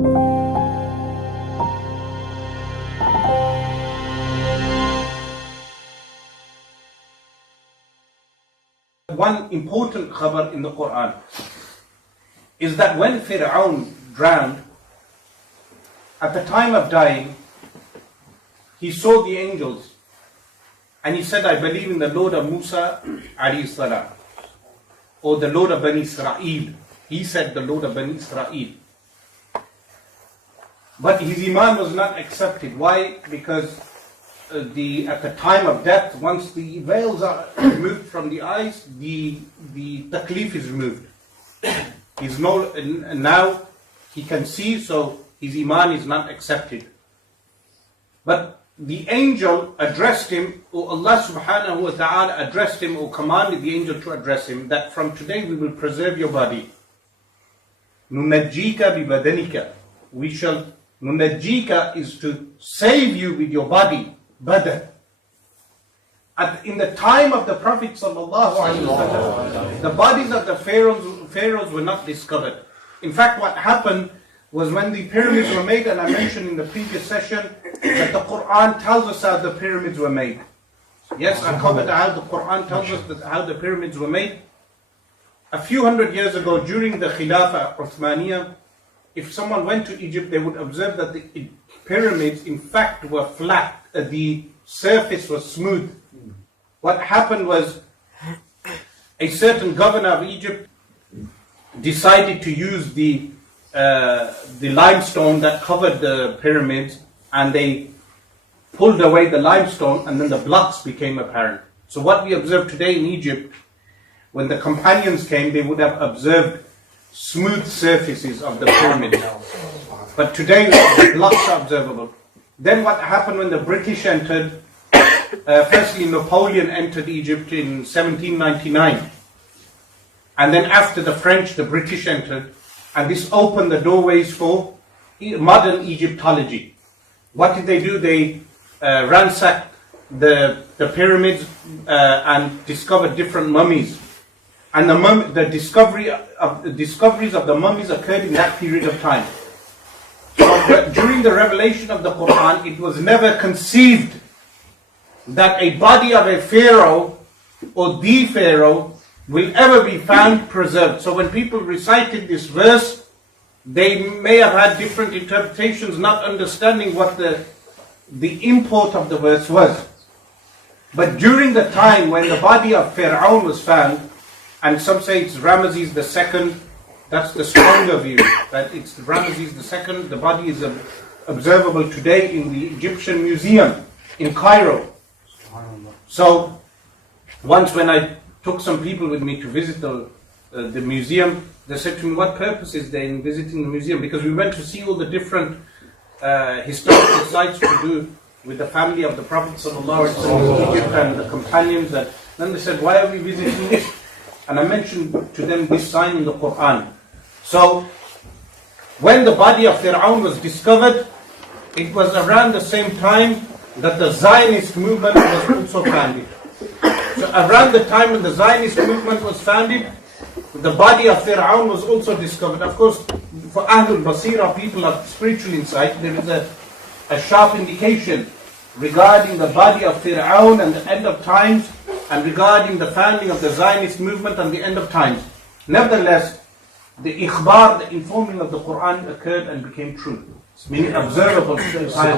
One important khabar in the Quran is that when Firaun drowned, at the time of dying, he saw the angels and he said, I believe in the Lord of Musa alayhi salam, or the Lord of Bani Israel. He said the Lord of Bani Israel. But his iman was not accepted. Why? Because at the time of death, once the veils are removed from the eyes, the taklif is removed. Now he can see, so his iman is not accepted. But the angel addressed him, or Allah subhanahu wa ta'ala addressed him, or commanded the angel to address him, that from today we will preserve your body. Nunajjika bi badanika. Nunajjika is to save you with your body. Badr. In the time of the Prophet sallallahu alaihi wasallam, the bodies of the pharaohs were not discovered. In fact, what happened was when the pyramids were made, and I mentioned in the previous session that the Quran tells us how the pyramids were made. Yes, I covered how the Quran tells us how the pyramids were made. A few hundred years ago, during the Khilafah Uthmaniyah, if someone went to Egypt, they would observe that the pyramids in fact were flat. The surface was smooth. What happened was a certain governor of Egypt decided to use the limestone that covered the pyramids, and they pulled away the limestone, and then the blocks became apparent. So what we observe today in Egypt, when the companions came, they would have observed smooth surfaces of the pyramid. But today the blocks are observable. Then what happened when the British entered? Firstly, Napoleon entered Egypt in 1799. And then after the French, the British entered. And this opened the doorways for modern Egyptology. What did they do? They ransacked the pyramids and discovered different mummies. And the discoveries of the mummies occurred in that period of time. So during the revelation of the Quran, it was never conceived that a body of a pharaoh or the pharaoh will ever be found preserved. So when people recited this verse, they may have had different interpretations, not understanding what the import of the verse was. But during the time when the body of Firaun was found, and some say it's Ramesses II, that's the stronger view, that it's Ramesses II. The body is observable today in the Egyptian Museum in Cairo. So once when I took some people with me to visit the museum, they said to me, what purpose is there in visiting the museum? Because we went to see all the different historical sites to do with the family of the Prophet ﷺ in Egypt and the companions. And then they said, why are we visiting this? And I mentioned to them this sign in the Quran. So when the body of Firaun was discovered, it was around the same time that the Zionist movement was also founded. So around the time when the Zionist movement was founded, the body of Firaun was also discovered. Of course, for Ahlul Basira, people of spiritual insight, there is a sharp indication regarding the body of Firaun and the end of times, and regarding the founding of the Zionist movement and the end of times. Nevertheless, the ikhbar, the informing of the Quran occurred and became true. Meaning observable.